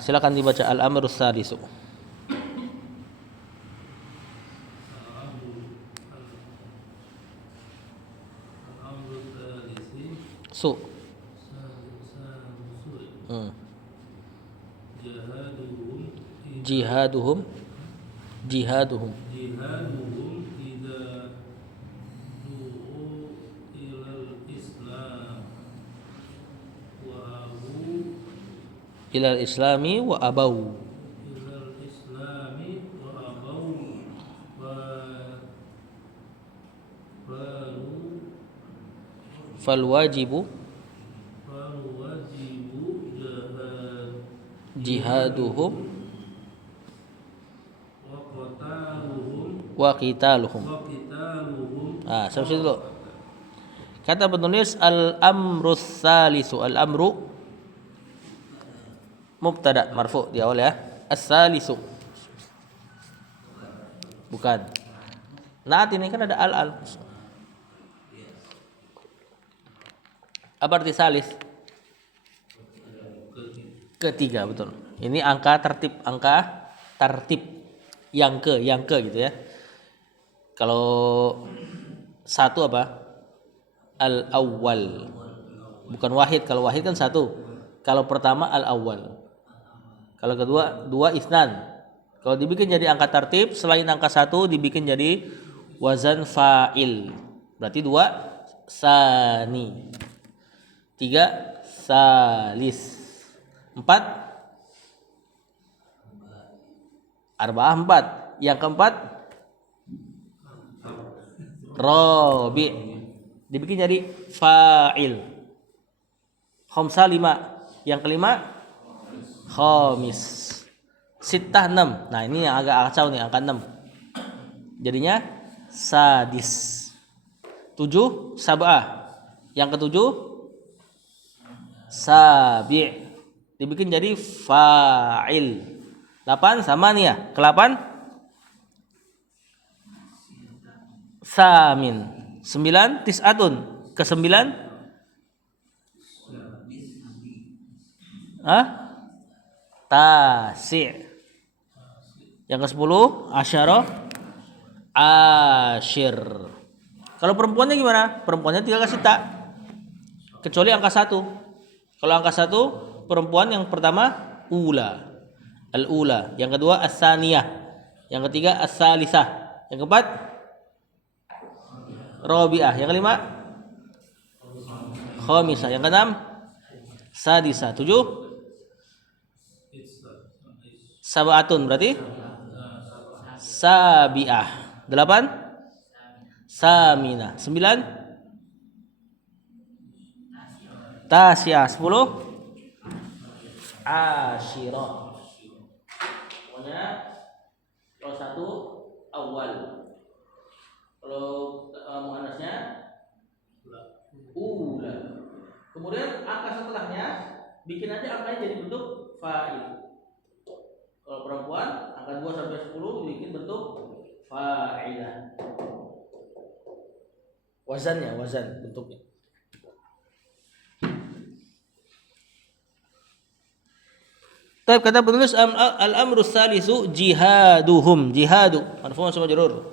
Silakan dibaca al-amrus sadisu. Su. Jihaduhum jihaduhum idza du'u ilal islam wa abu ilal islami wa abau ilal islami wa abau wa baru fal wajibu jihaduhum wa qitaluhum. Sampai situ dulu. Kata penulis al-amrus salisu. Al-amru mubtada marfu di awal ya. As-salisu. Bukan. Naat ini kan ada al-al. Apa arti salis? Ketiga, betul. Ini angka tertib yang ke gitu ya. Kalau satu apa? Al-awwal. Bukan wahid. Kalau wahid kan satu. Kalau pertama al-awwal. Kalau kedua dua isnan. Kalau dibikin jadi angka tertib selain angka satu dibikin jadi wazan fa'il. Berarti dua sani. Tiga salis. Empat arba'ah empat. Yang keempat robi, dibikin jadi fa'il. Khamsah lima. Yang kelima khamis. Sittah enam. Nah ini yang agak kacau nih, angka enam. Jadinya sadis. Tujuh sab'ah. Yang ketujuh sabi', dibikin jadi fa'il. 8 sama nih ya. Ke-8 samin. 9 tis'atun. Ke-9 tasi'. Yang ke-10 asyara asyir. Kalau perempuannya gimana? Perempuannya tinggal kasih tak. Kecuali angka 1. Kalau angka 1 perempuan yang pertama ula. Al-ula, yang kedua as-saniyah, yang ketiga as-salisah, yang keempat rabi'ah, yang kelima khamisah, yang keenam sadisah, 7 sab'atun berarti sabi'ah, 8 saminah, 9 tasi'ah, 10 asyirah. Pokoknya kalau satu awal, kalau muannasnya ula. Kemudian angka setelahnya bikin aja angkanya jadi bentuk fa'il. Kalau perempuan angka 2 sampai 10 bikin bentuk fa'ilah. Wazan bentuknya. Tapi kata penulis al-amru salisu jihaduhum. Jihadu marfu' sama majrur.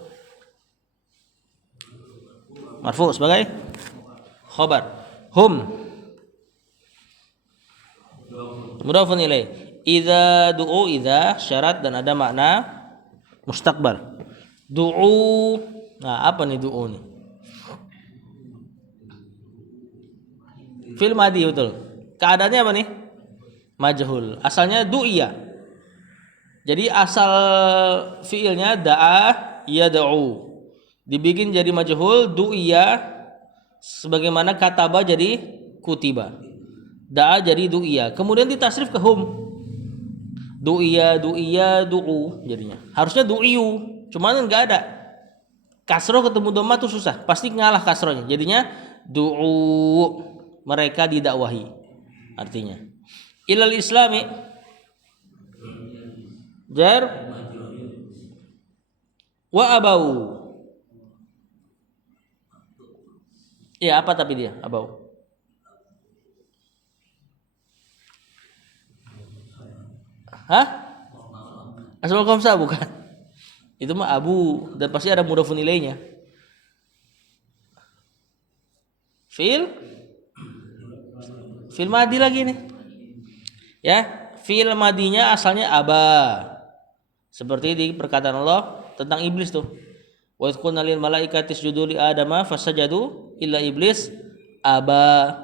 Marfu' sebagai khabar. Hum mudhafun ilaih. Idza du'u, idza syarat dan ada makna mustaqbal. Du'u. Nah, apa nih du'u nih? Fil madi betul. Keadaannya apa nih? Majhul. Asalnya du'iya. Jadi asal fiilnya da'a yad'u. Dibikin jadi majhul du'iya, sebagaimana kataba jadi kutiba. Da'a jadi du'iya. Kemudian ditasrif ke hum. Du'iya du'u jadinya. Harusnya du'iyu, cuman enggak ada. Kasroh ketemu dhamma tuh susah. Pasti ngalah kasrohnya. Jadinya du'u. Mereka didakwahi. Artinya ilal islami jar wa abau. Ya apa tapi dia abau? Hah? Asmaul khamsah bukan. Itu mah abu dan pasti ada mudhofun ilaihnya. Fi'il madi lagi nih. Ya, fi'il madinya asalnya aba. Seperti di perkataan Allah tentang iblis tuh. Wa idh qulna lil malaikati isjudu li adama fasajadu illa iblis aba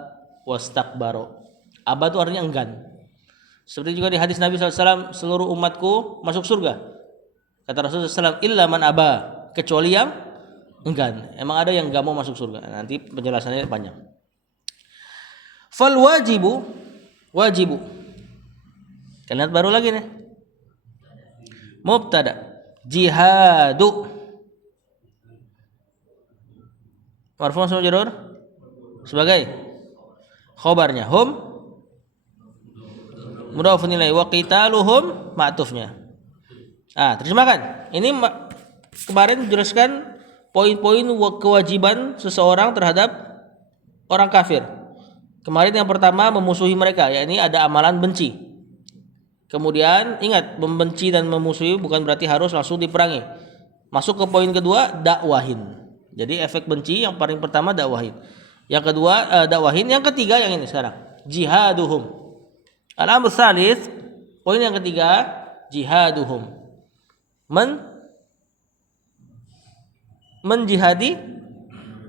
wastakbaro. Aba itu artinya enggan. Seperti juga di hadis Nabi SAW, seluruh umatku masuk surga. Kata Rasulullah SAW, illa man aba, kecuali yang enggan. Emang ada yang enggak mau masuk surga. Nanti penjelasannya panjang. Fal wajibu. Kalian lihat baru lagi nih. Mubtada jihadu marfu' sama majrur sebagai khobarnya hum mudhafun ilaih wa qitaluhum ma'tufnya. Terjemahkan. Ini kemarin jelaskan poin-poin kewajiban seseorang terhadap orang kafir. Kemarin yang pertama memusuhi mereka, yakni ada amalan benci. Kemudian ingat, membenci dan memusuhi bukan berarti harus langsung diperangi. Masuk ke poin kedua, dakwahin. Jadi efek benci yang paling pertama dakwahin. Yang kedua dakwahin, yang ketiga yang ini sekarang, jihaduhum. Al-amr tsalits, poin yang ketiga, jihaduhum. Menjihadi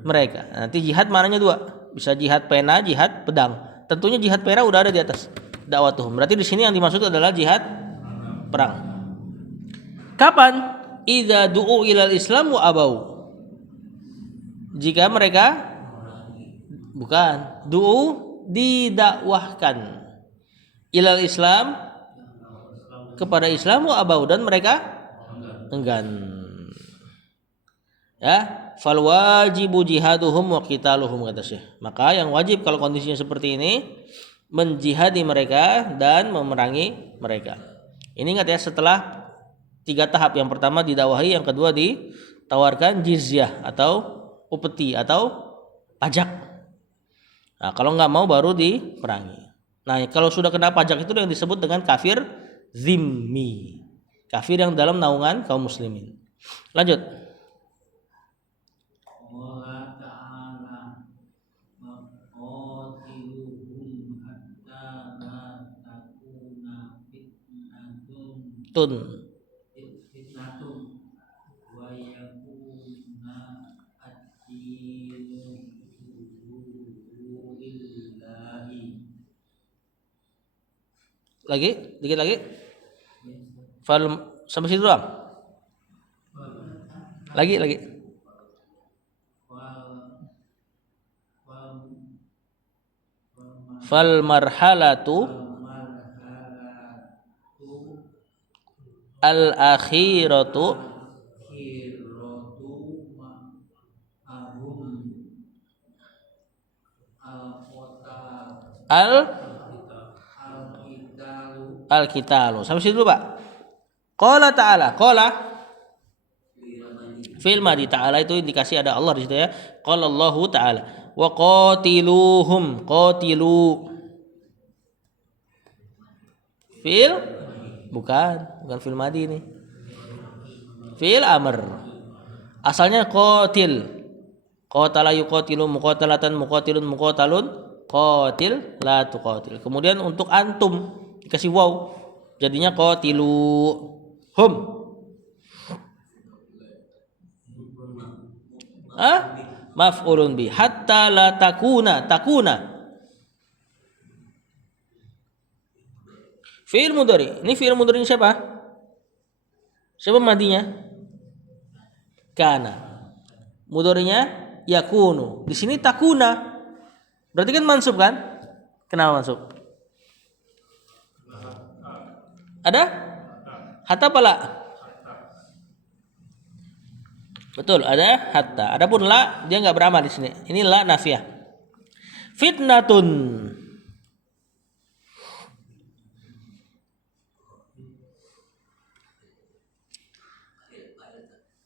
mereka. Nanti jihad maknanya dua. Bisa jihad pena, jihad pedang. Tentunya jihad pena udah ada di atas. Dakwatuhum. Berarti di sini yang dimaksud adalah jihad perang. Kapan? Idza du'u ilal Islam wa abau. Jika mereka bukan du'u didakwahkan ilal Islam kepada Islam wa abau dan mereka enggan. Ya, fal wajibu jihaduhum wa qitaluhum kata Syekh. Maka yang wajib kalau kondisinya seperti ini menjihadi mereka dan memerangi mereka. Ini ingat ya, setelah 3 tahap. Yang pertama didakwahi, yang kedua ditawarkan jizyah atau upeti atau pajak. Nah, kalau nggak mau baru diperangi. Nah, kalau sudah kena pajak itu yang disebut dengan kafir zimmi. Kafir yang dalam naungan kaum muslimin. Lanjut. Tun. Lagi, dikit lagi. Fal sampai situ doang. Lagi. Fal marhalatu al-akhiratu al-qitalu. Sampai situ dulu, Pak. Qala ta'ala, qala fil madi, ta'ala itu indikasi ada Allah di situ ya. Qala Allahu ta'ala wa qatiluhum, qatilu fil bukan fil madi ini. Fil amr. Asalnya qatil. Qatala yuqatilu muqatalatan muqatilun muqatalun qatil la tuqatil. Kemudian untuk antum dikasih waw. Jadinya qatilu hum. Maf'ulun bi hatta la takuna. Fi'il mudhari. Ini fi'il mudhari siapa? Siapa madinya? Kana. Mudharinya yakunu. Di sini takuna. Berarti kan mansub kan? Kenapa mansub? Ada? Hatta pala. Betul, ada hatta. Adapun la dia enggak beramal di sini. Ini la nafiyah. Fitnatun.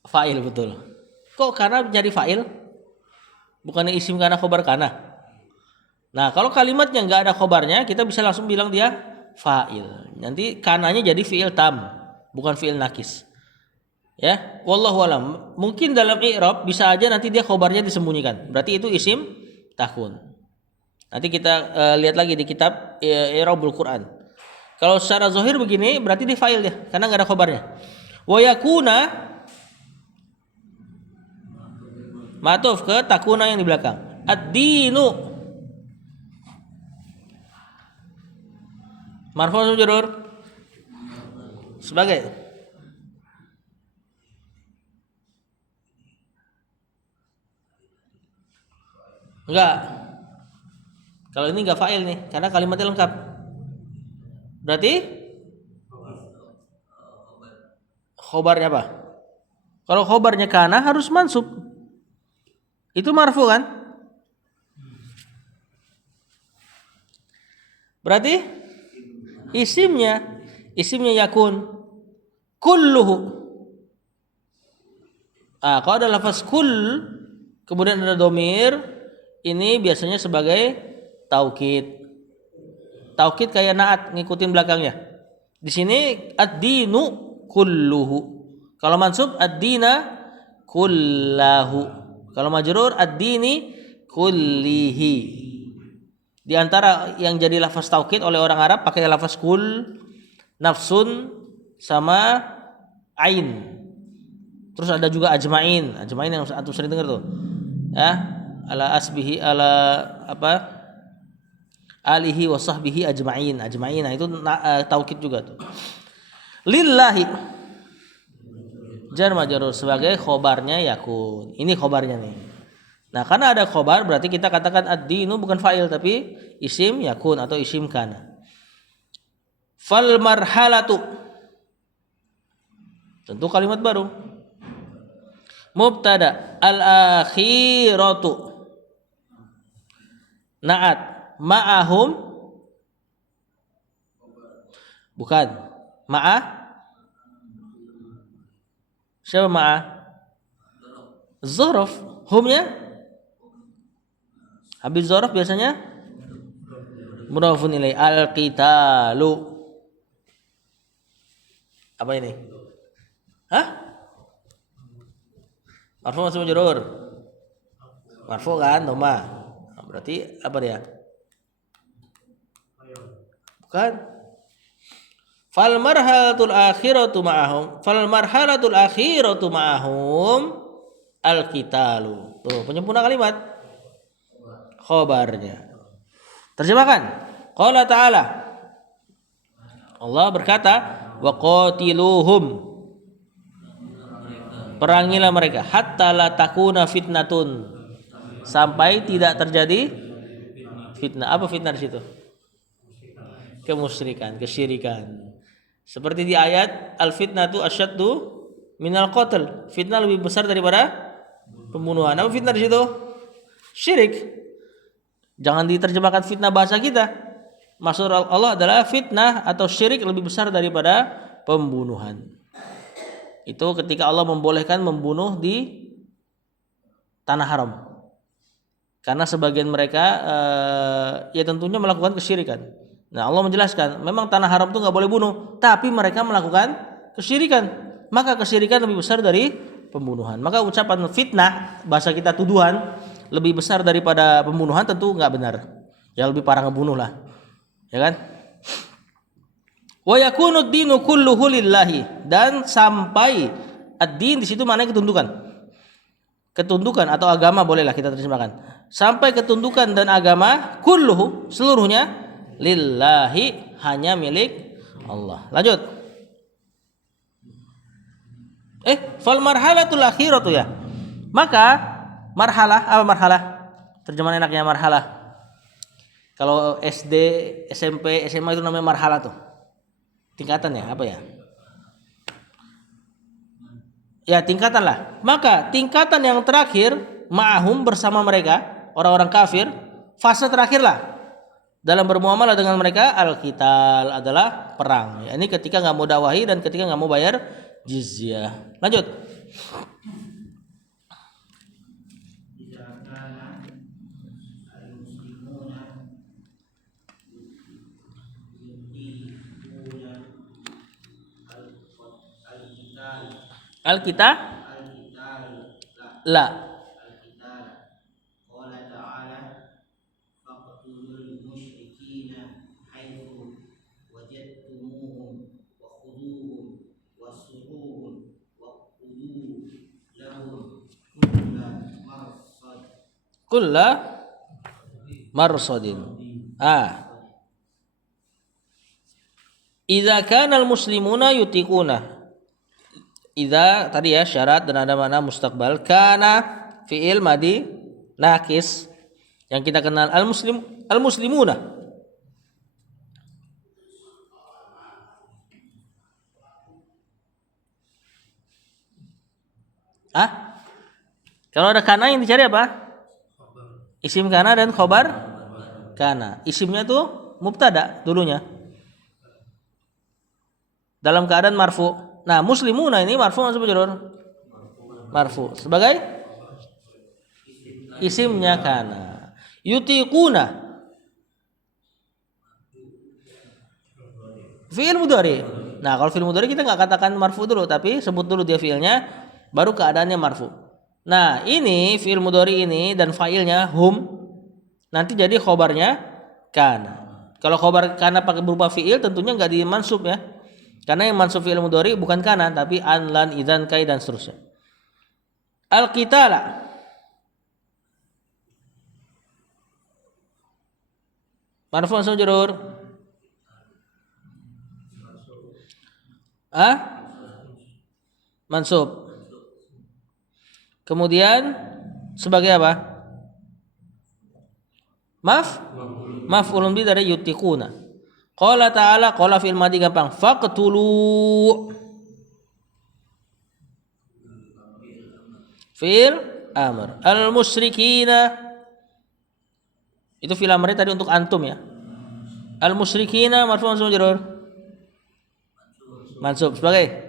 Fa'il, betul. Kok karena jadi fa'il? Bukannya isim karena khobar kana. Nah, kalau kalimatnya enggak ada khobarnya, kita bisa langsung bilang dia fa'il. Nanti kananya jadi fi'il tam, bukan fi'il nakis. Ya, wallahu alam. Mungkin dalam i'rab bisa aja nanti dia khobarnya disembunyikan. Berarti itu isim takun. Nanti kita lihat lagi di kitab I'rabul Quran. Kalau secara zahir begini berarti dia fa'il ya, karena nggak ada khobarnya. Wa yakuna ma'tuf ke takuna yang di belakang. Ad-dinu marfu majrur sebagai enggak. Kalau ini enggak fa'il nih, karena kalimatnya lengkap. Berarti khobarnya apa? Kalau khobarnya kana harus mansub. Itu marfu kan? Berarti isimnya yakun kulluhu. Kalau ada lafaz kull kemudian ada domir, ini biasanya sebagai taukid. Taukid kayak naat ngikutin belakangnya. Di sini ad-dinu kulluhu. Kalau mansub ad-dina kullahu. Kalau majrur ad-dini kullihi. Di antara yang jadi lafaz taukid oleh orang Arab pakai lafaz kul, nafsun sama ain. Terus ada juga ajmain. Ajmain yang antum sering dengar tuh. Ya, ala asbihi ala apa? Alihi wa sahbihi ajma'in. Nah itu taukid juga tuh. Lillahi jar majrur sebagai khobarnya yakun. Ini khobarnya nih. Nah, karena ada khobar berarti kita katakan ad-dinu bukan fa'il tapi isim yakun atau isim kana. Fal marhalatu. Tentu kalimat baru. Mubtada al-akhiratu. Naat ma'ahum bukan ma'ah siapa ma'ah zorof humnya habis zorof biasanya mudhafun ilai al-qitalu apa ini marfu masuk majrur marfu kan dhamma berarti apa dia bukan fal marhalatul akhiratu ma'ahum al-qitalu. Tuh, penyempurna kalimat khobarnya. Terjemahkan. Qala ta'ala. Allah berkata, wa qatiluhum. Perangilah mereka hatta la takuna fitnatun. Sampai tidak terjadi fitnah. Apa fitnah di situ? Kemusyrikan, kesyirikan. Seperti di ayat al-fitnatu asyaddu minal qatl. Fitnah lebih besar daripada pembunuhan. Apa fitnah di situ? Syirik. Jangan diterjemahkan fitnah bahasa kita. Maksud Allah adalah fitnah atau syirik lebih besar daripada pembunuhan. Itu ketika Allah membolehkan membunuh di tanah haram. Karena sebagian mereka ya tentunya melakukan kesyirikan. Nah, Allah menjelaskan, memang tanah haram itu nggak boleh bunuh, tapi mereka melakukan kesyirikan. Maka kesyirikan lebih besar dari pembunuhan. Maka ucapan fitnah, bahasa kita tuduhan, lebih besar daripada pembunuhan tentu nggak benar. Ya lebih parah ngebunuh lah, ya kan? Wa yakunu ad-dinu kulluhu lillahi, dan sampai ad-din di situ maknanya ketundukan. Ketundukan atau agama bolehlah kita terjemahkan. Sampai ketundukan dan agama kulluhu seluruhnya lillahi hanya milik Allah. Lanjut. Fal marhalatul akhiratu ya. Maka marhalah apa marhalah? Terjemahan enaknya marhalah. Kalau SD, SMP, SMA itu namanya marhalah tuh. Tingkatannya apa ya? Ya tingkatan lah. Maka tingkatan yang terakhir ma'ahum bersama mereka orang-orang kafir, fase terakhir lah dalam bermuamalah dengan mereka al-qital adalah perang. Ya, ini ketika nggak mau dakwahi dan ketika nggak mau bayar jizyah. Lanjut. Al-kita la. Kulla marsadin. Idza kana al-muslimuna yutiquna. Idza tadi ya syarat dan ada mana mustaqbal. Kana fi'il madi nakis yang kita kenal al-muslimuna. Kalau ada kana yang dicari apa? Isim kana dan khobar kana. Isimnya tuh mubtada dulunya. Dalam keadaan marfu. Nah, muslimuna ini marfu atau majrur? Marfu. Sebagai isimnya kana. Yutiquna fi'il mudhari. Nah, kalau fi'il mudhari kita nggak katakan marfu dulu, tapi sebut dulu dia fi'ilnya, baru keadaannya marfu. Nah, ini fi'il mudhari ini dan fa'ilnya hum nanti jadi khobarnya kana. Kalau khobar kana pakai berupa fi'il tentunya nggak dimansub ya. Karena yang mansub fi'il mudhari bukan kana tapi an, lan, idzan, kai dan seterusnya. Al-qitala marfu atau majrur? Mansub. Kemudian sebagai apa? Maf'ulun bi dari yutiquna. Qala ta'ala, qala fi'il madhi gampang. Faqtulu fi'il amr. Al-musyrikina itu fi'il amrnya tadi untuk antum ya. Al-musyrikina marfu' atau majrur? Mansub sebagai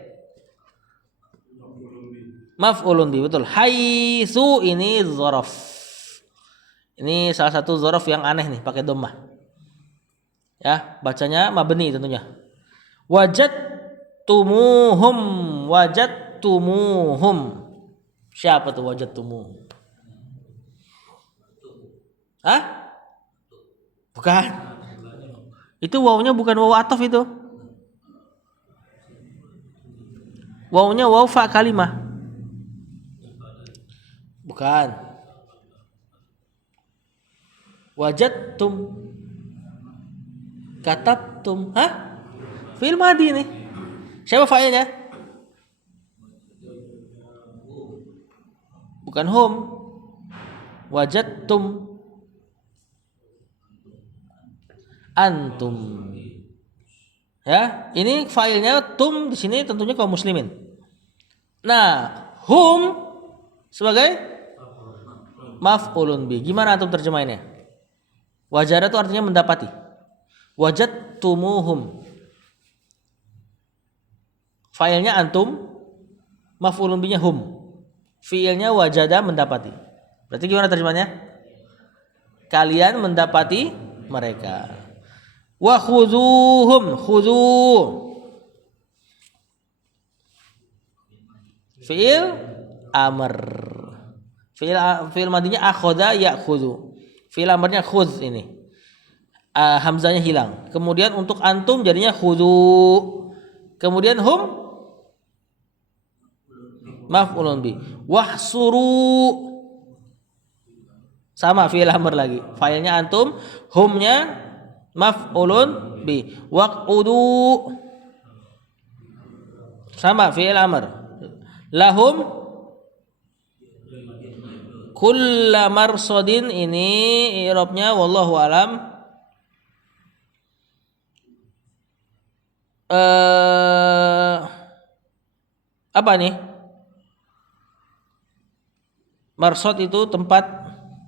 maf'ulun bi, betul. Haitsu ini dzaraf. Ini salah satu dzaraf yang aneh nih pakai dhammah. Ya, bacanya mabni tentunya. Wajadtumuhum. Siapa tuh wajadtumuhum? Bukan. Itu wawunya bukan wawu ataf itu. Wawunya wawu fa kalimah. Bukan. Wajadtum, katabtum. Fi'il madhi nih. Siapa fa'ilnya? Bukan hum. Wajadtum, antum. Ya, ini fa'ilnya tum di sini tentunya kaum muslimin. Nah, hum sebagai maf'ulun bi. Gimana antum terjemahinnya? Wajada itu artinya mendapati. Wajadtumuhum. Failnya antum, maf'ulun binya hum. Fiilnya wajada mendapati. Berarti gimana terjemahnya? Kalian mendapati mereka. Wa khudhuhum, khudhu. Fiil amr. Fiil madinya akhadha ya'khudhu. Fi'il amrnya khudz ini. Hamzanya hilang. Kemudian untuk antum jadinya khudhu. Kemudian hum maf'ulun bi. Wahsuru sama fi'il amr lagi. Fa'ilnya antum, humnya maf'ulun bi. Waqudu sama fi'il amr. Lahum kulla marsadin, ini i'rabnya wallahu alam. Apa nih? Marsad itu tempat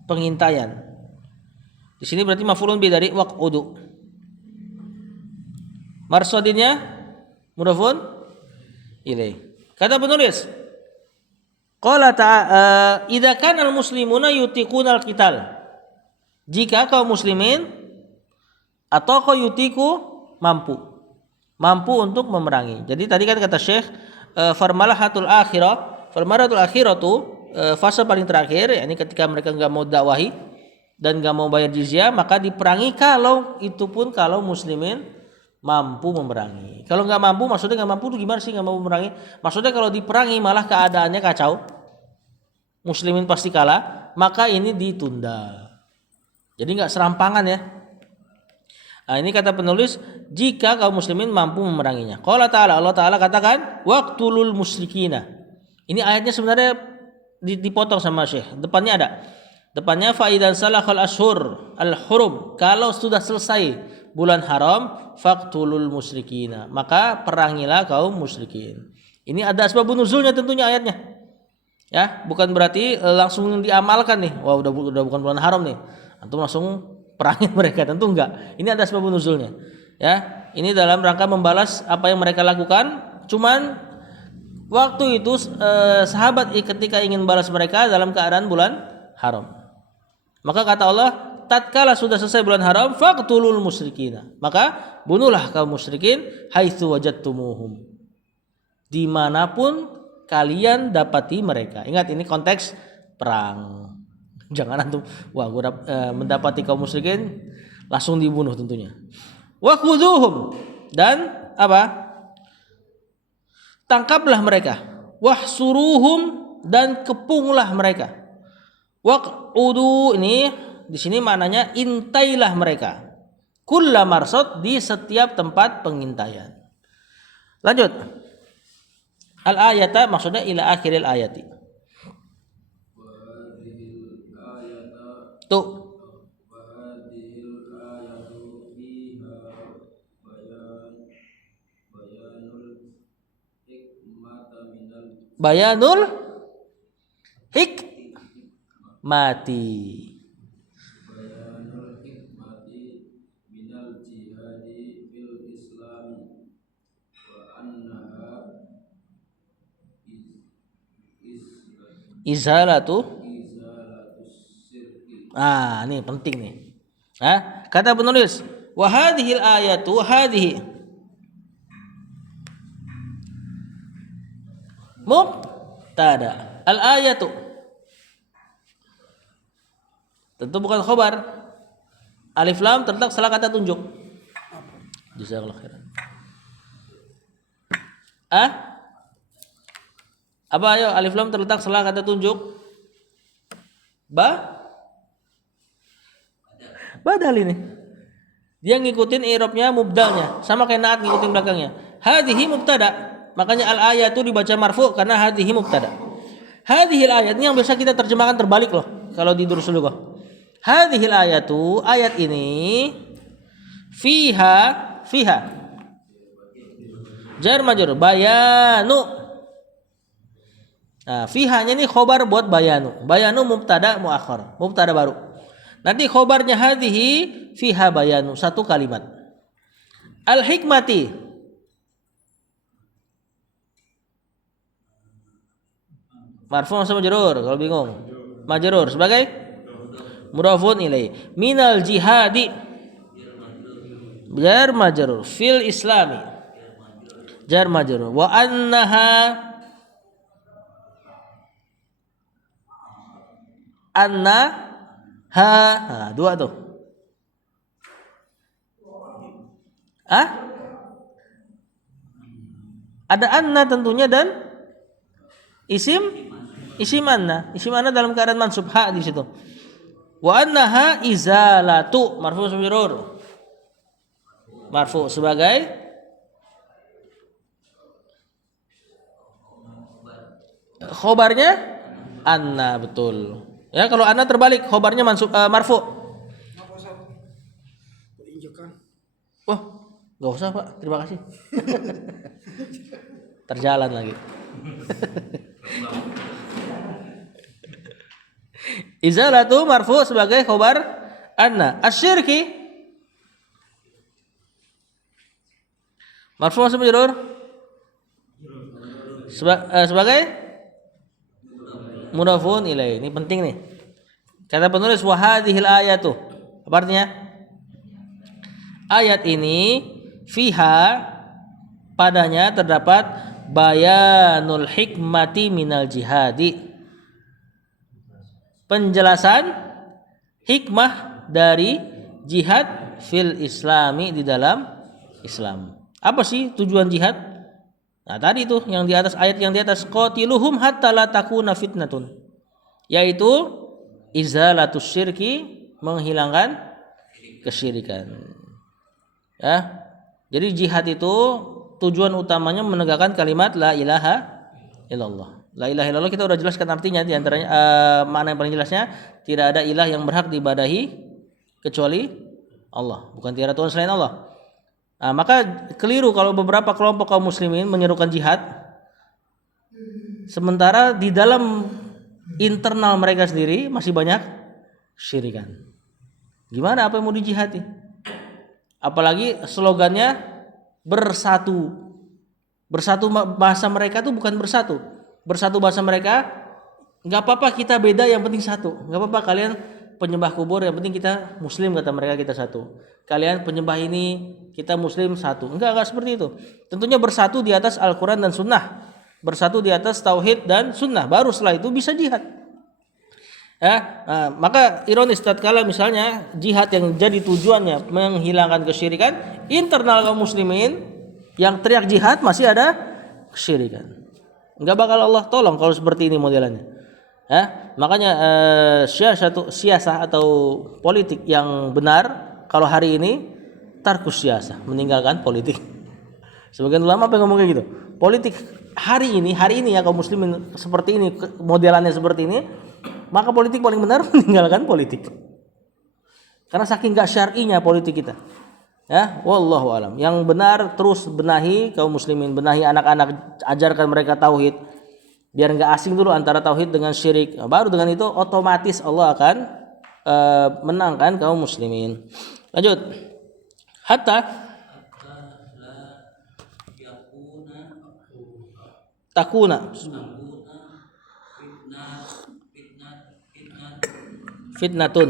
pengintaian. Di sini berarti maf'ulun bi dari waqudu. Marsadinnya mudhafun ilaih. Kata penulis, qala ta'ala idza kana al-muslimuna yutiquna al-qital. Jika kaum muslimin atau yutiku mampu. mampu untuk memerangi. Jadi tadi kan kata Syekh farmalahatul akhirah tuh fase paling terakhir, yakni ketika mereka nggak mau dakwahi dan nggak mau bayar jizyah, maka diperangi kalau muslimin mampu memerangi. Kalau nggak mampu, maksudnya nggak mampu itu gimana sih nggak mampu memerangi? Maksudnya kalau diperangi malah keadaannya kacau, muslimin pasti kalah, maka ini ditunda. Jadi nggak serampangan ya. Nah, ini kata penulis jika kaum muslimin mampu memeranginya. Allah Ta'ala katakan waqtulul musyrikina. Ini ayatnya sebenarnya dipotong sama Syekh. Depannya ada. Depannya faidan salakhal ashur al-hurum. Kalau sudah selesai bulan haram faqtulul musyrikina. Maka perangilah kaum musyrikin. Ini ada asbabun nuzulnya tentunya ayatnya. Ya, bukan berarti langsung diamalkan nih. Wah, udah bukan bulan haram nih. Antum langsung perangi mereka, tentu enggak. Ini ada sebab nuzulnya. Ya, ini dalam rangka membalas apa yang mereka lakukan. Cuman waktu itu sahabat ketika ingin balas mereka dalam keadaan bulan haram. Maka kata Allah, tatkala sudah selesai bulan haram, faqtulul musyrikina. Maka bunuhlah kaum musyrikin haitsu wajadtumuhum. Dimanapun kalian dapati mereka. Ingat ini konteks perang. Jangan antum mendapati kaum musyrikin langsung dibunuh tentunya. Wa khudhuhum, dan apa? Tangkaplah mereka. Wahsuruhum, dan kepunglah mereka. Waqudu, ini di sini maknanya intailah mereka. Kulla marsad, di setiap tempat pengintaian. Lanjut. Al-ayata maksudnya ila akhiril ayati. Tuh. Bayanul hikmati. minal jihadi fil islami wa annaha Izalatu. sirki. Ini penting nih. Kata penulis, wa hadhil ayatu hadhihi mubtada. Al ayatu tentu bukan khobar. Alif lam terletak setelah kata tunjuk. Jazakallahu khairan. Apa ayo alif lam terletak setelah kata tunjuk? Badal ini. Dia ngikutin i'rabnya mubdalnya, sama kayak naat ngikutin belakangnya. Hadhihi mubtada. Makanya al ayatu dibaca marfu karena hadhihi mubtada. Hadhil ayat ini yang biasa kita terjemahkan terbalik loh kalau di Durusul Lughah. Hadhil ayatu, ayat ini fiha jar majrur bayanu. Nah, fihanya ini khobar buat bayanu. Bayanu mubtada muakhar, mubtada baru. Nanti khobarnya hadhihi fiha bayanu, satu kalimat. Al hikmati marfu sama majrur kalau bingung. Majrur sebagai mudhafun ilaih. Minal jihadi jar majrur fil islami jar majrur wa annaha dua tuh. Ada anna tentunya dan isim anna. Isim anna dalam keadaan mansub ha di situ. Wa annaha izalatu marfu majrur. Marfu sebagai khobarnya anna, betul. Ya, kalau anna terbalik khobarnya mansub marfu. Wah, enggak usah, Pak. Terima kasih. Terjalan lagi. Izalatu marfu sebagai khobar anna. Asyirki marfu mansub majrur sebagai mudhafun ilaih. Ini penting nih. Kata penulis wa hadhil ayatu. Apa artinya? Ayat ini fiha padanya terdapat bayanul hikmati minal jihadi, penjelasan hikmah dari jihad fil islami, di dalam Islam. Apa sih tujuan jihad? Nah, tadi itu yang di atas, ayat yang di atas, qatiluhum hatta la takuna fitnatun, yaitu izalatus syirki, menghilangkan kesyirikan. Ya. Jadi jihad itu tujuan utamanya menegakkan kalimat la ilaha illallah. La ilaha illallah kita udah jelaskan artinya, di antaranya makna yang paling jelasnya tidak ada ilah yang berhak diibadahi kecuali Allah, bukan tiada Tuhan selain Allah. Nah, maka keliru kalau beberapa kelompok kaum muslimin menyerukan jihad sementara di dalam internal mereka sendiri masih banyak syirikan. Gimana apa yang mau dijihadi? Apalagi slogannya bersatu. Bersatu bahasa mereka tuh bukan bersatu. Bersatu bahasa mereka, nggak apa-apa kita beda, yang penting satu. Nggak apa-apa kalian penyembah kubur, yang penting kita muslim, kata mereka, kita satu. Kalian penyembah ini, kita muslim, satu. Enggak seperti itu. Tentunya bersatu di atas Al-Quran dan Sunnah, bersatu di atas tauhid dan sunnah, baru setelah itu bisa jihad. Ya, maka ironis tatkala misalnya jihad yang jadi tujuannya menghilangkan kesyirikan, internal kaum muslimin yang teriak jihad masih ada kesyirikan. Enggak bakal Allah tolong kalau seperti ini modelannya. Ya, makanya siasah atau politik yang benar kalau hari ini tarkus siasah, meninggalkan politik. Sebagian ulama apa yang ngomong kayak gitu? Politik hari ini ya kaum muslimin seperti ini, modelannya seperti ini, maka politik paling benar meninggalkan politik. Karena saking gak syar'inya politik kita. Ya, wallahu alam. Yang benar terus benahi kaum muslimin, benahi anak-anak, ajarkan mereka tauhid. Biar enggak asing dulu antara tauhid dengan syirik. Baru dengan itu otomatis Allah akan menangkan kaum muslimin. Lanjut. Hatta takuna fitnatun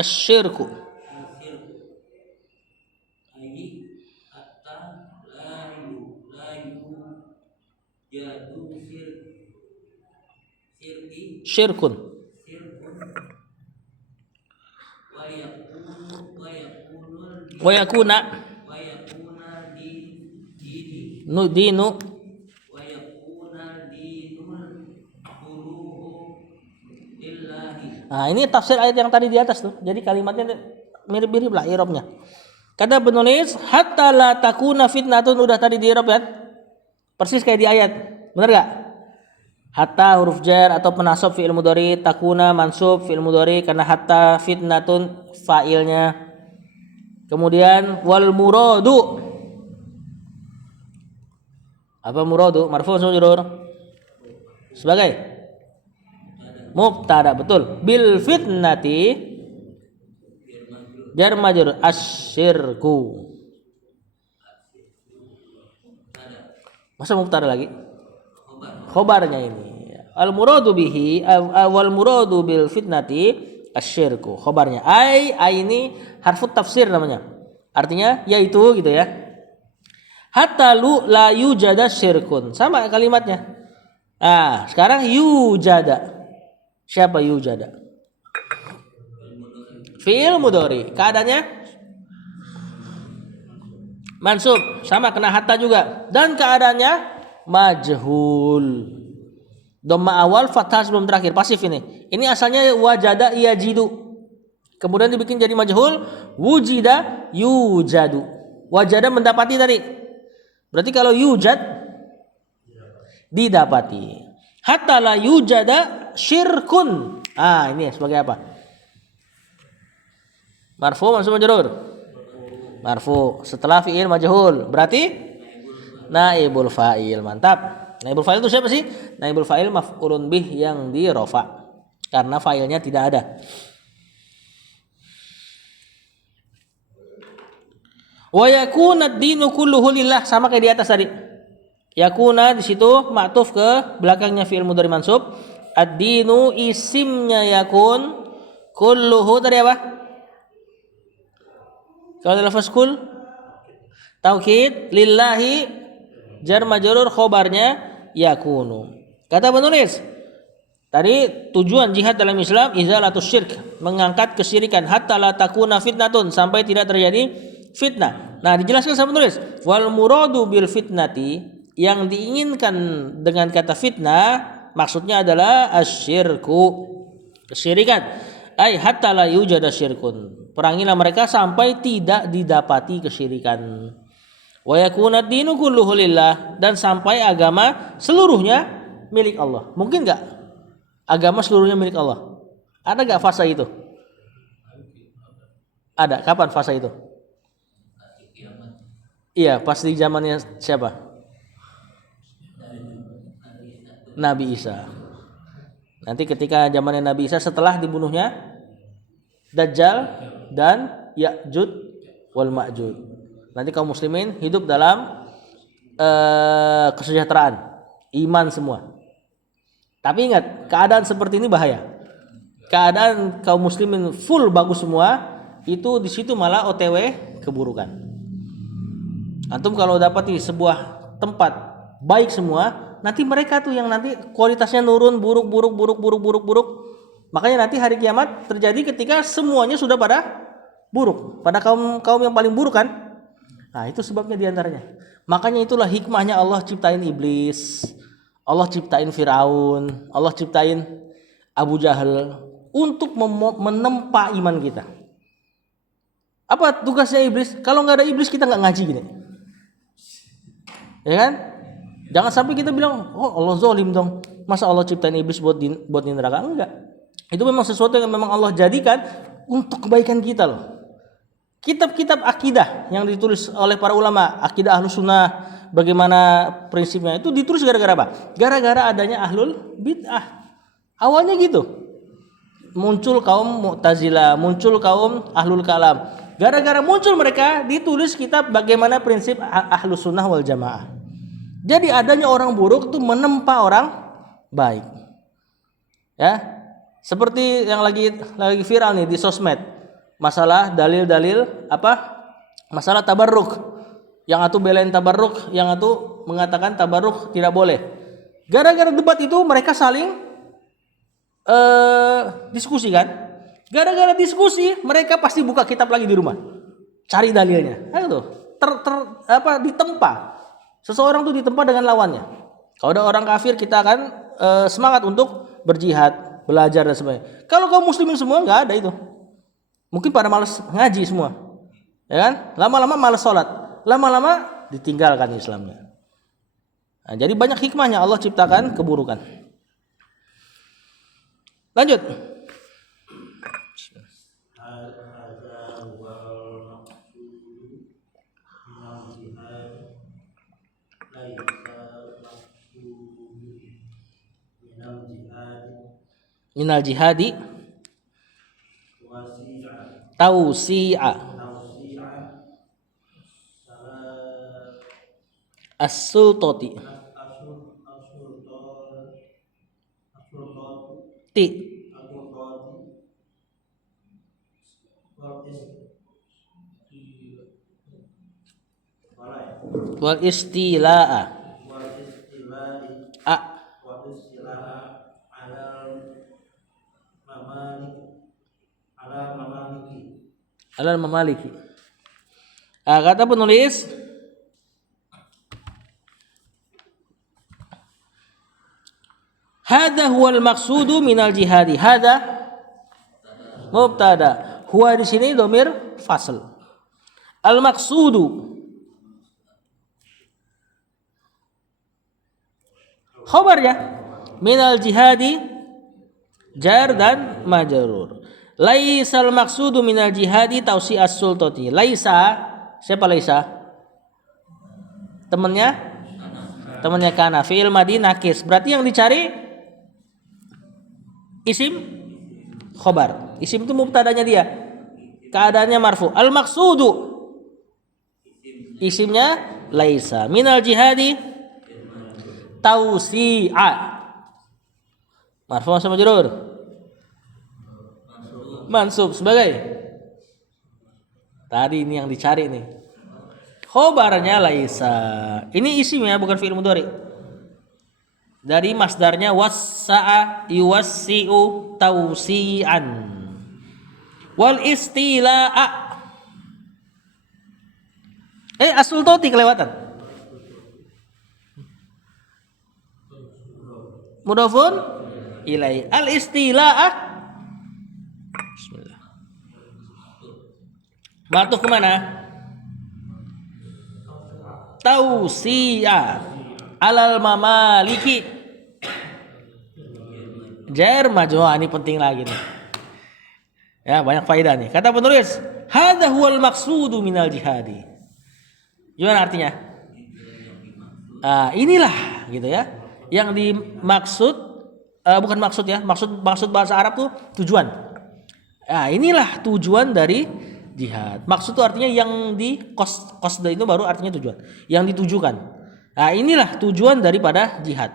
asyirku syirkun wa yakuna dinu. Nah, ini tafsir ayat yang tadi di atas tuh. Jadi kalimatnya mirip-mirip lah i'rabnya. Kata penulis, hatta la takuna fitnatun, udah tadi di i'rab kan? Persis kayak di ayat. Benar enggak? Hatta huruf jar atau penasab fi'il mudhari, takuna mansub fi'il mudhari karena hatta, fitnatun fa'ilnya. Kemudian wal muradu. Apa muradu? Marfu' majrur. Sebagai mubtada, betul. Bil fitnati jar majrur asyirku. Masa mubtada lagi? Khobarnya ini. Al muradu bihi wal muradu bil fitnati asyirku. Khobarnya ai ini harfut tafsir namanya. Artinya yaitu gitu ya. Hatta lu la yujada syirkun. Sama kalimatnya. Nah, sekarang yujada. Siapa yujada? Fi'il mudhari. Keadaannya mansub, sama kena hatta juga. Dan keadaannya majhul. Dhamma awal, fathah sebelum terakhir, pasif ini. Ini asalnya wajada yajidu. Kemudian dibikin jadi majhul, wujida yujadu. Wajada mendapati tadi. Berarti kalau yujad didapati. Hatta la yujada syirkun. Ini sebagai apa? Marfu mansub majrur. Marfu setelah fi'il majhul. Berarti naibul fa'il. Mantap. Naibul fa'il itu siapa sih? Naibul fa'il maf'ulun bih yang di rafa. Karena fa'ilnya tidak ada. Wa yakuna ad-dinu kulluhu lillah, sama kayak di atas tadi. Yakuna di situ ma'tuf ke belakangnya fi'il mudhari mansub, ad-dinu isimnya yakun kulluhu tadi apa? Kalau lafaz kul taukid lillahi jar majrur khobarnya yakunu. Kata penulis, tadi tujuan jihad dalam Islam izalatus syirk, mengangkat kesyirikan hatta la takuna fitnatun, sampai tidak terjadi fitnah. Nah, dijelaskan sama penulis, wal muradu bil fitnati, yang diinginkan dengan kata fitnah maksudnya adalah asyirku, kesyirikan. Ai hatta la yujada syirkun, perangilah mereka sampai tidak didapati kesyirikan. Wa yakuna ad-dinu kulluhu lillah, dan sampai agama seluruhnya milik Allah. Mungkin enggak agama seluruhnya milik Allah? Ada enggak fase itu? Ada. Kapan fase itu? Iya, pas di zamannya siapa? Nabi Isa. Nanti ketika zamannya Nabi Isa, setelah dibunuhnya Dajjal dan Ya'jud wal Ma'jud, nanti kaum muslimin hidup dalam kesejahteraan, iman semua. Tapi ingat, keadaan seperti ini bahaya. Keadaan kaum muslimin full bagus semua, itu di situ malah OTW keburukan. Antum kalau dapat di sebuah tempat baik semua, nanti mereka tuh yang nanti kualitasnya nurun, buruk. Makanya nanti hari kiamat terjadi ketika semuanya sudah pada buruk, pada kaum yang paling buruk kan. Nah, itu sebabnya diantaranya. Makanya itulah hikmahnya Allah ciptain iblis, Allah ciptain Firaun, Allah ciptain Abu Jahal untuk menempa iman kita. Apa tugasnya iblis? Kalau nggak ada iblis kita nggak ngaji gini, ya kan? Jangan sampai kita bilang, oh Allah zolim dong, masa Allah ciptain iblis buat di neraka? Enggak. Itu memang sesuatu yang memang Allah jadikan untuk kebaikan kita loh. Kitab-kitab akidah yang ditulis oleh para ulama, akidah Ahlus Sunnah, bagaimana prinsipnya, itu ditulis gara-gara apa? Gara-gara adanya ahlul bid'ah. Awalnya gitu. Muncul kaum Mu'tazilah, muncul kaum Ahlul Kalam. Gara-gara muncul mereka, ditulis kitab bagaimana prinsip Ahlus Sunnah wal Jamaah. Jadi adanya orang buruk itu menempa orang baik. Ya. Seperti yang lagi viral nih di sosmed, masalah dalil-dalil apa? Masalah tabarruk. Yang atuh belain tabarruk, yang atuh mengatakan tabarruk tidak boleh. Gara-gara debat itu mereka saling diskusi kan? Gara-gara diskusi mereka pasti buka kitab lagi di rumah, cari dalilnya. Aduh, ditempa. Seseorang tuh ditempa dengan lawannya. Kalau ada orang kafir, kita akan semangat untuk berjihad, belajar dan sebagainya. Kalau kaum muslimin semua nggak ada itu. Mungkin pada malas ngaji semua, ya kan? Lama-lama malas sholat, lama-lama ditinggalkan Islamnya. Nah, jadi banyak hikmahnya Allah ciptakan keburukan. Lanjut. Minal jihadi tausi'a as-sultati ti wal istila'a a alal mamaliki. Kata penulis, hada huwal maqsudu minal jihadi. Hada mubtada, huwa di sini domir fasl. Al maqsudu khabarnya minal jihadi jar dan majrur. Laisal maqsudu minal jihadi tausi as-sultati. Laisa, siapa laisa? Temannya kana, fi'il madhi nakis. Berarti yang dicari isim khobar. Isim itu mubtadanya dia, keadaannya marfu. Al maqsudu isimnya laisa. Minal jihadi tausi'a Marfu sama majrur. Mansub sebagai. Tadi ini yang dicari nih. Khobarnya laisa. Ini isimnya bukan fi'il mudhari. Dari masdarnya wassa'a yuwassi'u tawsi'an. Wal istila'a. Asul toti kelewatan. Mudhafun ilai. Al istila'a. Bismillah. Matuh kemana? Tausi'a alal mamaliki. Jar majrur, ini penting lagi nih. Ya, banyak faedah nih. Kata penulis, hadza huwal maqsudu minal jihadi. Gimana artinya? Inilah gitu ya. Yang dimaksud bukan maksud ya. Maksud bahasa Arab tuh tujuan. Inilah tujuan dari jihad. Maksud itu artinya yang di qasda itu baru artinya tujuan. Yang ditujukan. Inilah tujuan daripada jihad.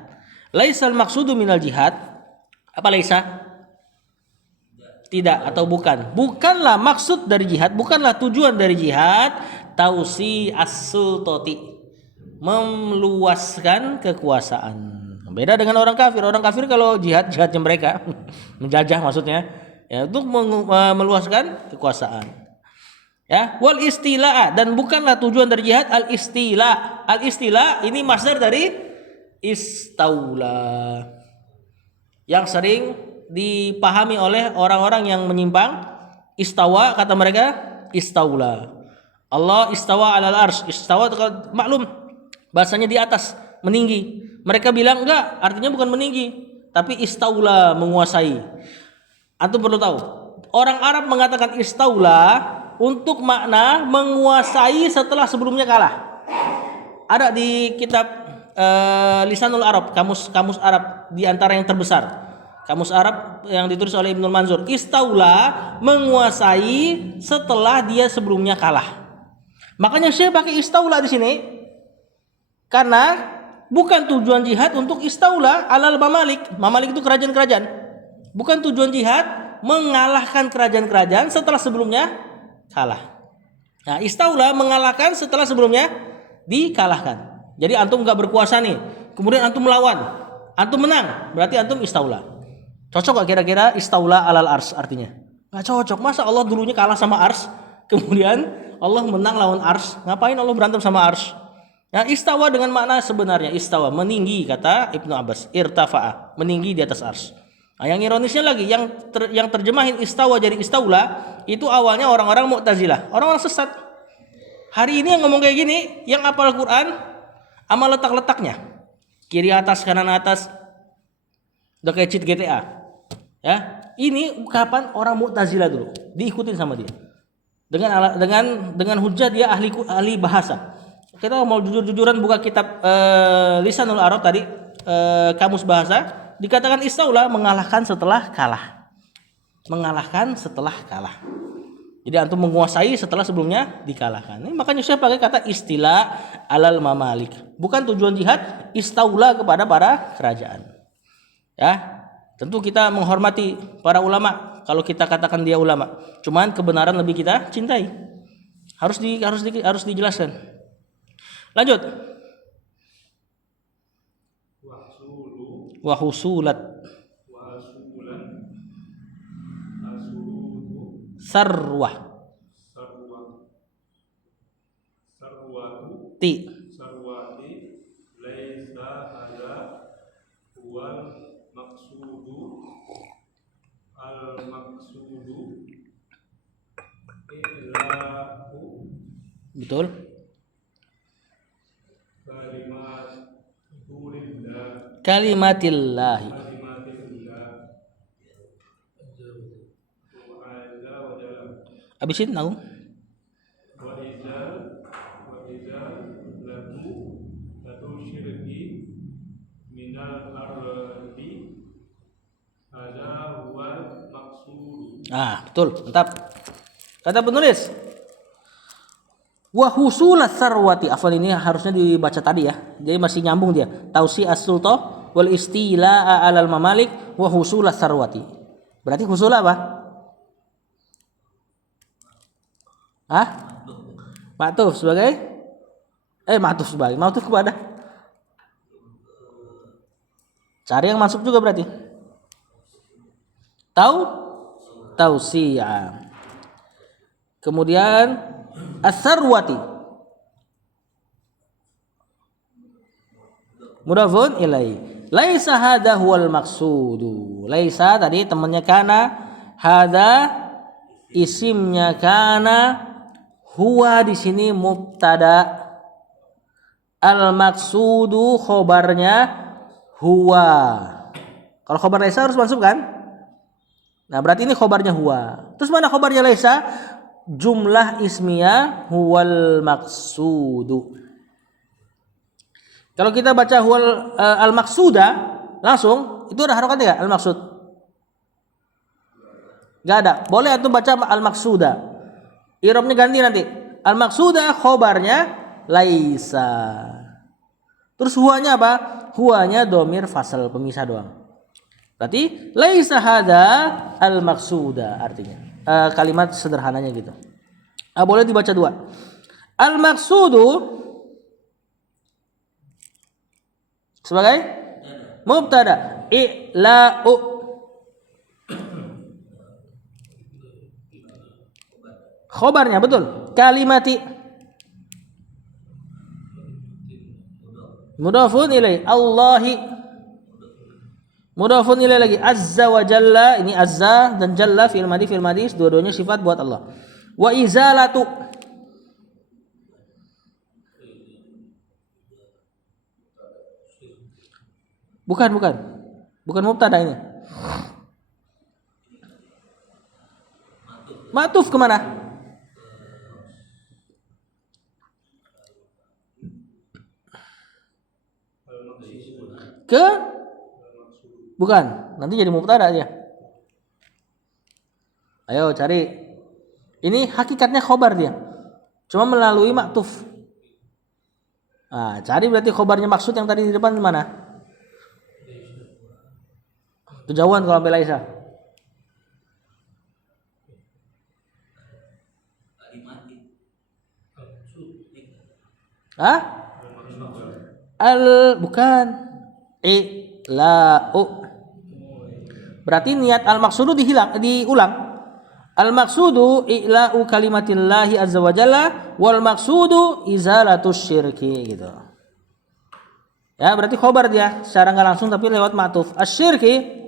Laisal maqsudu minal jihad. Apa laisa? Tidak atau bukan. Bukanlah maksud dari jihad, bukanlah tujuan dari jihad tausi as-sultati. Meluaskan kekuasaan. Beda dengan orang kafir. Orang kafir kalau jihadnya mereka menjajah maksudnya ya untuk meluaskan kekuasaan. Ya, wal istila, dan bukanlah tujuan dari jihad al istila. Al istila ini masdar dari istaula. Yang sering dipahami oleh orang-orang yang menyimpang. Istawa kata mereka istaula. Allah istawa alal arsy. Istawa maklum bahasanya di atas, meninggi. Mereka bilang enggak, artinya bukan meninggi, tapi istaula, menguasai. Antum perlu tahu, orang Arab mengatakan istaula untuk makna menguasai setelah sebelumnya kalah. Ada di kitab Lisanul Arab, kamus Arab di antara yang terbesar. Kamus Arab yang ditulis oleh Ibnul Manzur. Istaula, menguasai setelah dia sebelumnya kalah. Makanya saya pakai istaula di sini karena bukan tujuan jihad untuk istaula alal mamalik. Mamalik itu kerajaan-kerajaan. Bukan tujuan jihad mengalahkan kerajaan-kerajaan setelah sebelumnya kalah. Nah, istaula mengalahkan setelah sebelumnya dikalahkan. Jadi antum nggak berkuasa nih, kemudian antum melawan, antum menang, berarti antum istaula. Cocok gak kira-kira istaula alal ars artinya? Nggak cocok. Masa Allah dulunya kalah sama ars, kemudian Allah menang lawan ars? Ngapain Allah berantem sama ars? Nah, istawa dengan makna sebenarnya istawa, meninggi kata Ibnu Abbas, irtafa'a, meninggi di atas ars. Nah, yang ironisnya lagi, yang terjemahin istawa jadi istaula itu awalnya orang-orang Mu'tazilah, orang-orang sesat. Hari ini yang ngomong kayak gini, yang hafal Quran amal letak-letaknya, kiri atas kanan atas, udah kayak cheat GTA. Ya, ini ungkapan orang Mu'tazilah dulu, diikutin sama dia. Dengan hujah dia ahli bahasa. Kita mau jujur-jujuran buka kitab Lisanul Arab tadi, kamus bahasa, dikatakan istaula mengalahkan setelah kalah. Mengalahkan setelah kalah. Jadi antum menguasai setelah sebelumnya dikalahkan. Ini makanya saya pakai kata istilah alal mamalik. Bukan tujuan jihad istaula kepada para kerajaan. Ya, tentu kita menghormati para ulama kalau kita katakan dia ulama. Cuman kebenaran lebih kita cintai. Harus dijelaskan. Lanjut. Wahusulat. Sarwah. Sarwati. Laisa hadza huwal maqsudu al maqsudu illahu. Betul. Kalimatillahi. Abisin naung. Betul, mantap. Kata penulis, wa husulat sarwati. Afal ini harusnya dibaca tadi ya. Jadi masih nyambung dia. Tausi as-sulta wal istila'a 'alal mamalik wa husul sarwati. Berarti husul apa? Hah? Ma'tuf sebagai ma'tuf kepada. Cari yang masuk juga berarti. Tausi'ah. Kemudian as-sarwati. Mudhafun ilai. Laisa hadha huwal maqsudu. Laisa tadi temannya kana, hadha isimnya kana, huwa di sini mubtada. Al maqsudu khobarnya huwa. Kalau khobar laisa harus masuk kan? Nah, berarti ini khobarnya huwa. Terus mana khobarnya laisa? Jumlah ismiyah huwal maqsudu. Kalau kita baca huwal al-maqsuda langsung itu ada harokat enggak al-maqsud? Enggak ada. Boleh antum baca al-maqsuda. I'rabnya ganti nanti. Al-maqsuda khobarnya laisa. Terus huwanya apa? Huwanya domir fasal pemisah doang. Berarti laisa hadza al-maqsuda artinya. Kalimat sederhananya gitu. Boleh dibaca dua. Al-maqsudu sebagai mubtada, i'la'u. Khobarnya betul. Kalimati. Mudhafun ilai. Allahi. Mudhafun ilai lagi. Azza wa jalla. Ini azza dan jalla fi'il madhi dua-duanya sifat buat Allah. Wa izalatu. Bukan mubtada ini. Ma'tuf kemana? Bukan, nanti jadi mubtada dia. Ayo cari. Ini hakikatnya khobar dia. Cuma melalui ma'tuf. Nah, cari berarti khobarnya maksud yang tadi di depan mana? Kejauhan kalau sampai laisa. Hah? Bukan. I'la'u. Berarti niat al-maqsudu diulang. Al-maqsudu i'la'u kalimatillahi azza wa jalla wal maqsudu izalatus syirki gitu. Ya, berarti khobar dia secara enggak langsung tapi lewat ma'tuf. Asy-syirki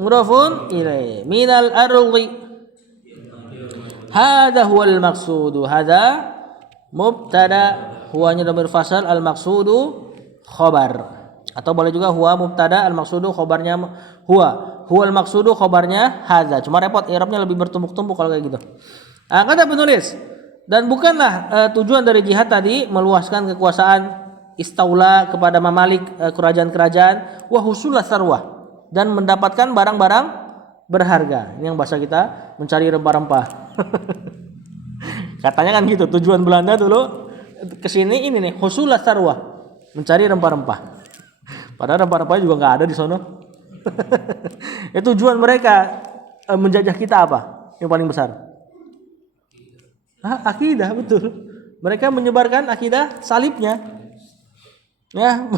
mudhafun ilaihi minal ardi. Hadza huwal maqsudu. Hadza mubtada, huwanya dhamir fasal, al maqsudu khabar. Atau boleh juga huwa mubtada, al maqsudu khabarnya huwa. Huwal maqsudu khabarnya hadza. Cuma repot i'rabnya lebih bertumbuk-tumbuk kalau kayak gitu. Kata penulis, dan bukanlah tujuan dari jihad tadi meluaskan kekuasaan istaula kepada mamalik kerajaan-kerajaan wa husulah sarwah dan mendapatkan barang-barang berharga. Ini yang bahasa kita mencari rempah-rempah. Katanya kan gitu, tujuan Belanda dulu ke sini ini nih, husulah sarwah, mencari rempah-rempah. Padahal rempah-rempahnya juga enggak ada di sono. Tujuan mereka menjajah kita apa? Yang paling besar? Akidah, betul. Mereka menyebarkan akidah salibnya. Ya,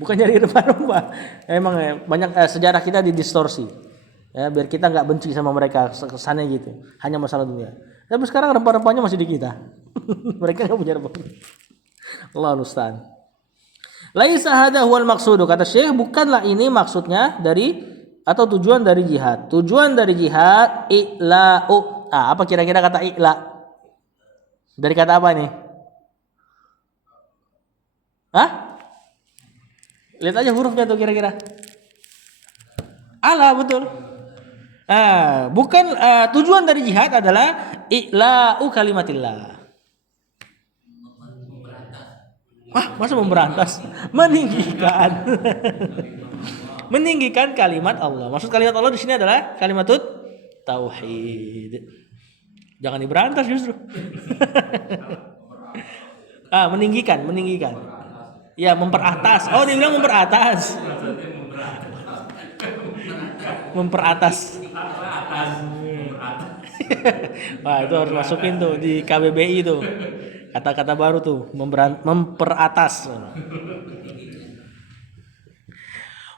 bukan nyari rempah-rempah. Emang banyak sejarah kita didistorsi. Ya, biar kita enggak benci sama mereka kesannya gitu. Hanya masalah dunia. Tapi sekarang rempah-rempahnya masih di kita. Mereka enggak punya rempah. Allahu musta'an. Laisa hadza huwal maqsudu, kata Syekh, bukanlah ini maksudnya dari atau tujuan dari jihad. Tujuan dari jihad i'la'u. Apa kira-kira kata i'la? Dari kata apa nih? Lihat aja hurufnya tuh kira-kira. Ala, betul. Bukan tujuan dari jihad adalah i'la'u kalimatillah. Masa memberantas? Meninggikan. Meninggikan kalimat Allah. Maksud kalimat Allah di sini adalah kalimatut tauhid. Jangan diberantas justru. Meninggikan. Ya, memperatas. Oh, dia bilang memperatas. Memperatas. Wah, itu harus masukin tuh di KBBI tuh. Kata-kata baru tuh, memperatas.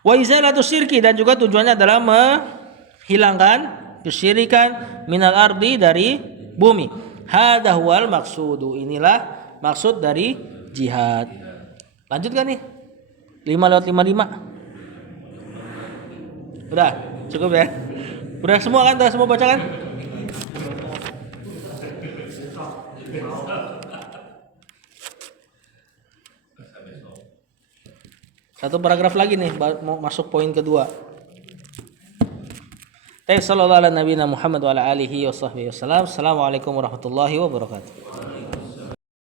Wa izalatus syirki, dan juga tujuannya adalah menghilangkan kesyirikan minal ardi, dari bumi. Hadza huwal maqsudu. Inilah maksud dari jihad. Lanjut kan nih? 5/55. Udah, cukup ya. Udah semua kan? Udah semua baca kan? Satu paragraf lagi nih, mau masuk poin kedua. Sallallahu ala nabiyina Muhammad wa ala alihi wa sahbihi wasallam. Assalamualaikum warahmatullahi wabarakatuh.